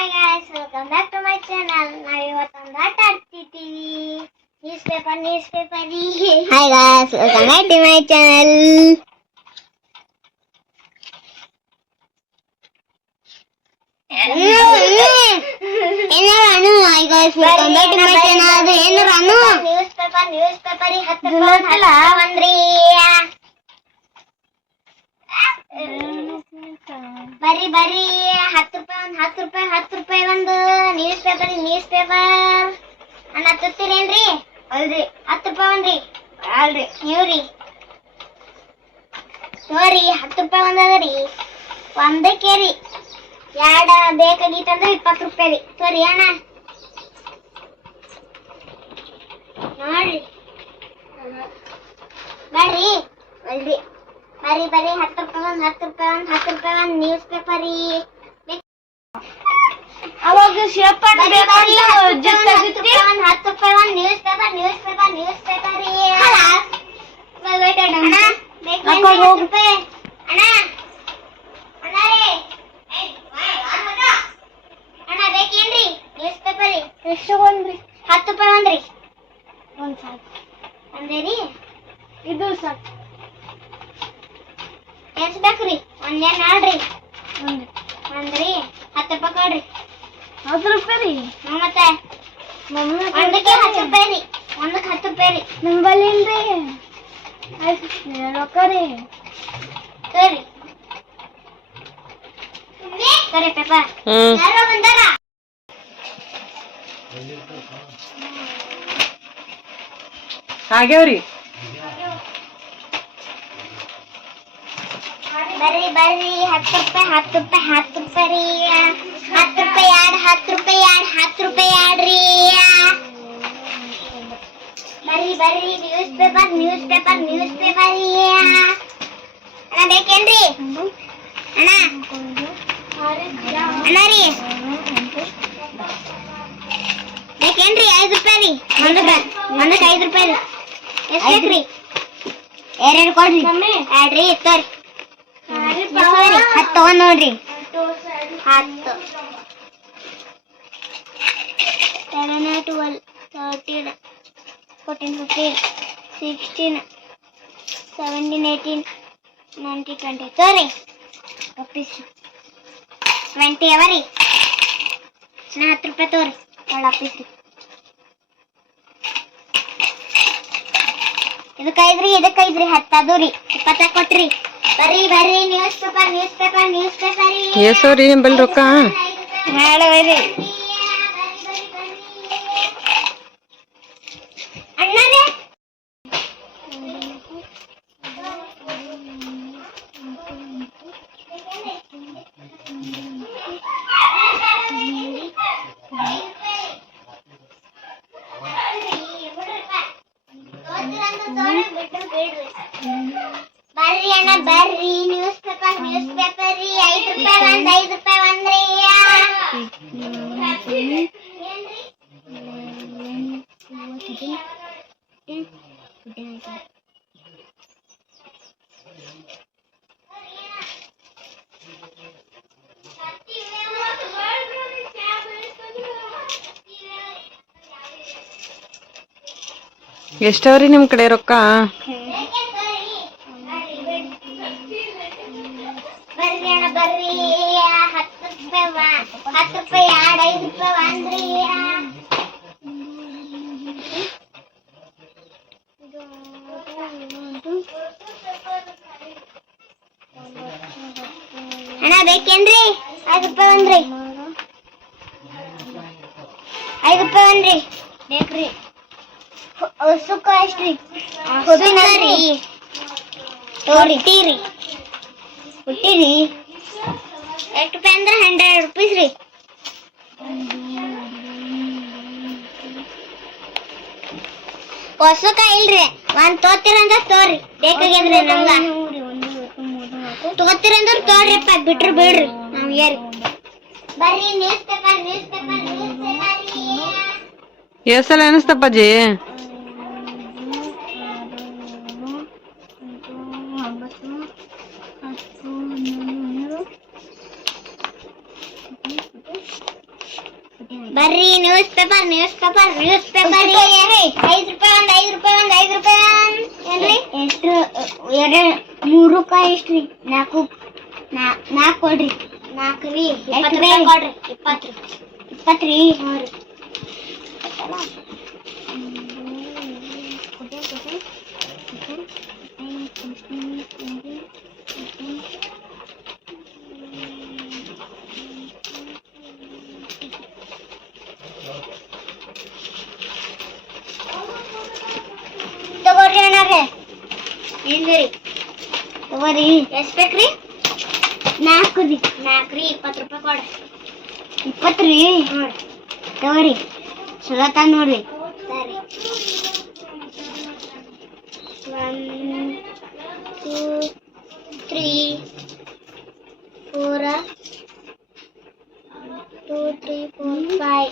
Hi guys welcome back to my channel ನಾವು ಇವತ್ತೊಂದು ಆಟ ಆಡ್ತಿದ್ದೀವಿ news paper news paper hi guys welcome back to my channel news paper news paper ಹತ್ತು ಒಂದ್ರಿ ಬರಿ ಬರಿ. ಹತ್ತು ರೂಪಾಯಿ ಹತ್ತು ರೂಪಾಯಿ ಒಂದು ನ್ಯೂಸ್ ಪೇಪರ್ ನ್ಯೂಸ್ ಪೇಪರ್ ಅಣ್ಣ ತುತ್ತೀರೇನ್ರಿ ಅಲ್ರಿ, ಹತ್ತು ರೂಪಾಯಿ ಒಂದ್ರಿ. ಅಲ್ರಿ, ನೀವ್ರಿ. ನೋಡ್ರಿ, ಹತ್ತು ರೂಪಾಯಿ ಒಂದ್ ಅದರಿ. ಒಂದಕ್ಕೆ ರೀ ಎರಡು ಬೇಕಾಗಿತ್ತಂದ್ರೆ ಇಪ್ಪತ್ತು ರೂಪಾಯಿ ರೀ. ತೋರಿ ಅಣ್ಣ. ನೋಡ್ರಿ. ಬರ್ರಿ. ಅಲ್ರಿ. ಬರ್ರಿ ಬರ್ರಿ. ಹತ್ತು ರೂಪಾಯಿ ಒಂದು, ಹತ್ತು ರೂಪಾಯಿ ಒಂದು, ಹತ್ತು ರೂಪಾಯಿ ಒಂದು ನ್ಯೂಸ್ ಪೇಪರ್ ರೀ. ಅವಾಗ ಶೇಪ್ ಬರಿ ಜೊತೆ ಹತ್ತು ರೂಪಾಯಿ ಒಂದು ಹತ್ತು ರೂಪಾಯಿ ಒಂದು news paper news paper news paper ಅಣ್ಣ ಬೇಕು ಅಕ್ಕ ಹತ್ತು ಹೋಗು. ರೂಪಾಯಿ. ಅಣ್ಣ ಅಣ್ಣ ರೀ. ಅಣ್ಣ ಬೇಕೇನ್ರಿ ನ್ಯೂಸ್ ಪೇಪರ್ ರೀ? ಎಷ್ಟು ಒಂದ್ರಿ? ಹತ್ತು ರೂಪಾಯಿ ಒಂದ್ರಿ. ಒಂದ್ ಸಾಕು. ಒಂದೇ ರೀ? ಇದು ಸಾಕು. ಎಷ್ಟ್ ಬೇಕ್ರಿ ಒಂದ್ ಒಂದ್ರಿ ಹತ್ತು ರೂಪಾಯಿ ಕೊಡ್ರಿ. ಹತ್ತು ರೂಪಾಯಿ ರೀ ಹ್ಞೂ ಮತ್ತೆ ಒಂದಕ್ಕೆ ಹತ್ತು ರೂಪಾಯಿ ರೀ ಒಂದಕ್ಕೆ ಹತ್ತು ರೂಪಾಯಿ ರೀ ನಂಬಲ್ಲಿ ಇಲ್ರಿ ಆಯ್ತು ರೊಕ್ಕ ರೀ ಸರಿ ಸರಿ ಪೇಪರ್ ಯಾರೋ ಬಂದಾರ ಆಗ್ಯಾವ್ರಿ ಬರ್ರಿ ಬರ್ರಿ ಹತ್ತು ರೂಪಾಯಿ ಹತ್ತು ರೂಪಾಯಿ ಹತ್ತು ರೂಪಾಯಿ ರೀ ಹತ್ತು ರೂಪಾಯಿ ಎರಡು ಹತ್ತು ರೂಪಾಯಿ ಎರಡು ಹತ್ತು ರೂಪಾಯಿ ಎರಡ್ರಿ ಬರ್ರಿ ಬರ್ರಿ news paper news paper news paper ರೀ ಅಣ್ಣ ಬೇಕೇನ್ರಿ ಅಣ್ಣ ಅಣ್ಣ ರೀ ಬೇಕೇನ್ರಿ ಐದು ರೂಪಾಯಿ ರೀ ಒಂದಕ್ಕೆ ಒಂದಕ್ಕೆ ಐದು ರೂಪಾಯಿ ರೀ ಎಷ್ಟು ಬೇಕ್ರಿ ಎರಡು ಕೊಡ್ರಿ ಎರಡ್ರಿ ಇತ್ತರಿ ಹತ್ತು ಹತ್ತವ ನೋಡ್ರಿ. ಹತ್ತು. Seven twelve thirteen fourteen fifteen sixteen seventeen eighteen nineteen twenty ತೋರಿ. ಒಪ್ಪಿಸ್. ಟ್ವೆಂಟಿ ಅವ ರೀ. ನಾ ಹತ್ತು ರೂಪಾಯಿ ತೋರಿ. ಒಳ್ಳೆ ಅಪ್ಪಿಸ್ರಿ ಇದಕ್ಕೆ ಐದ್ರಿ ಇದಕ್ಕೆ ಐದ್ರಿ ಹತ್ತು ಅದು ರೀ. ಇಪ್ಪತ್ತ ಕೊಟ್ರಿ. ಬರ್ರಿ ಬರ್ರಿ news paper news paper news paper ಎಸೋರಿ ನಿಂಬಲ್ ರೊಕ್ಕ ನಾಳೆ ಬರ್ರಿ ನ್ಯೂಸ್ ಪೇಪರ್ ನ್ಯೂಸ್ ಪೇಪರ್ ರೀ, ಐದು ರೂಪಾಯಿ ಒಂದ್, ಐದು ರೂಪಾಯಿ ಒಂದ್ರಿ ಎಷ್ಟವ್ರಿ ನಿಮ್ ಕಡೆ ರೊಕ್ಕ? ರೂಪಾಯಿ ಎರಡು ಐದು ರೂಪಾಯಿ ಒಂದ್ರಿ ಅಣ್ಣ ಬೇಕೇನ್ರಿ? ಐದು ರೂಪಾಯಿ ಒಂದ್ರಿ. ಐದು ರೂಪಾಯಿ ಒಂದ್ರಿ. ಬೇಕ್ರಿ. ಸುಖ ಎಷ್ಟ್ರಿ? ರೀ ತೋರಿತೀರಿ ಹುಟ್ಟಿರಿ. ಎಷ್ಟು ರೂಪಾಯಿ ಅಂದ್ರೆ ಹಂಡ್ರೆಡ್ ರುಪೀಸ್ ರೀ. ಹೊಸಕ ಇಲ್ರಿ ಒಂದ್ ತೋತಿರಂದ್ರ ತೋರಿ ಬೇಕಾಗ್ಯದ್ರಿ ನಮ್ಗ. ತೋತಿರಂದ್ರ ತೋರಿಪ್ಪ ಬಿಟ್ರು ಬಿಡ್ರಿ ನಾವ್ ಏರಿ. ಬರ್ರಿ news paper news paper news paper ಎಷ್ಟ್ ಸಲ ಅನಿಸ್ತಪ್ಪಾಜಿ ಬರ್ರಿ news paper news paper news paper ಐದು ರೂಪಾಯಿ ಒಂದ್ ಐದು ರೂಪಾಯಿ ಒಂದ್ ಐದು ರೂಪಾಯಿ ಒಂದ್ ಏನ್ರಿ ಎಷ್ಟು ಎರಡು ಮೂರು ರೂಪಾಯಿ ಎಷ್ಟು ರೀ ನಾಲ್ಕು ನಾ- ನಾಲ್ಕು ಕೊಡ್ರಿ ನಾಲ್ಕು ರೀ ಎಷ್ಟ್ ಇಪ್ಪತ್ತು ರೀ? ರೂಪಾಯಿ ಕೊಡ್ರಿ ಇಪ್ಪತ್ತು ರೀ ಇಪ್ಪತ್ತು ರೀ ಹ್ಞೂ ರೀ ತಗೋರಿ ತಗೋರಿ ಎಷ್ಟ್ ಬೇಕ್ರಿ ನಾಲ್ಕು ರೀ ನಾಲ್ಕು ರೀ ಇಪ್ಪತ್ತು ರೂಪಾಯಿ ಕೊಡ್ರಿ ಇಪ್ಪತ್ತು ರೀ ಹ್ಞೂ ರೀ ತಗೋರಿ ಚಲೋ ತಾ ನೋಡ್ರಿ ಸರಿ one two three four two three four five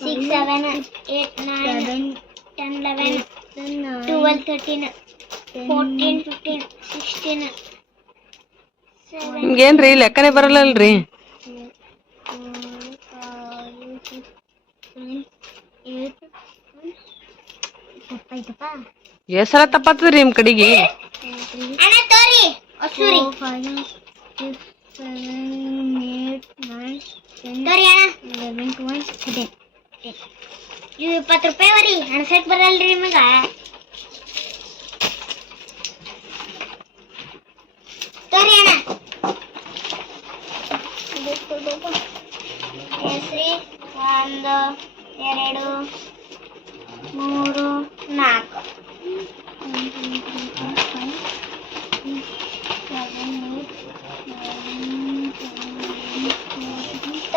six seven eight nine ten eleven twelve thirteen fourteen fifteen sixteen seven ನಿಮ್ಗೇನ್ರಿ ಲೆಕ್ಕನೇ ಬರಲ್ಲಲ್ರಿ? ಎಷ್ಟ್ ಸಲ ತಪ್ಪಾತದ್ರಿ ನಿಮ್ ಕಡೆಗೆ? ಅಣ್ಣ ತೋರಿ ಹೊಸೂರಿ ತೋರಿ ಅಣ್ಣ. ಇವು ಇಪ್ಪತ್ತು ರೂಪಾಯಿ ವರಿ ಅಣಸಕ್ ಬರಲ್ರಿ ನಿಮಗ. ತೋರಿ ಅಣ್ಣ ಹೆಸ್ರಿ ಒಂದು ಎರಡು ಮೂರು ನಾಲ್ಕು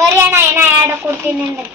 ತೋರಿ ಅಣ್ಣ ಏನ ಎರಡು ಕೊಡ್ತೀನಿ ಅಂದ್ರೆ